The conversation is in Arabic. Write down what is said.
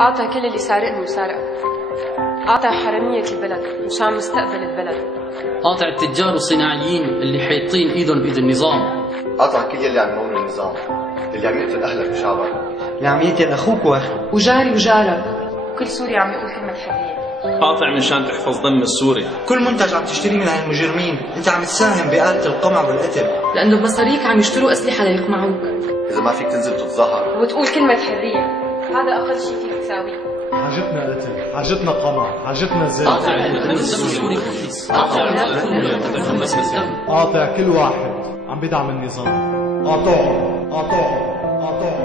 قاطع كل اللي سارقهم سارق، قاطع حرامية البلد مشان مستقبل البلد، قاطع التجار والصناعيين اللي حيطين ايدهم بايد النظام، قاطع كل يلي عم يمول النظام، اللي عم يقتل اهلك وشعبك، اللي عم يقتل اخوك واخوك وجاري وجارك، وكل سوري عم يقول كلمة حرية. قاطع منشان تحفظ دم السوري. كل منتج عم تشتريه من هالمجرمين، انت عم تساهم بآلة القمع والقتل، لأنه بمصاريك عم يشتروا أسلحة ليقمعوك. إذا ما فيك تنزل تتظاهر وتقول كلمة حرية، هذا أقل شيء فيك تساويه. حاجتنا قتل، حاجتنا قمع، حاجتنا زي. قاطع كل واحد عم بدعم النظام، قاطعه قاطعه قاطعه.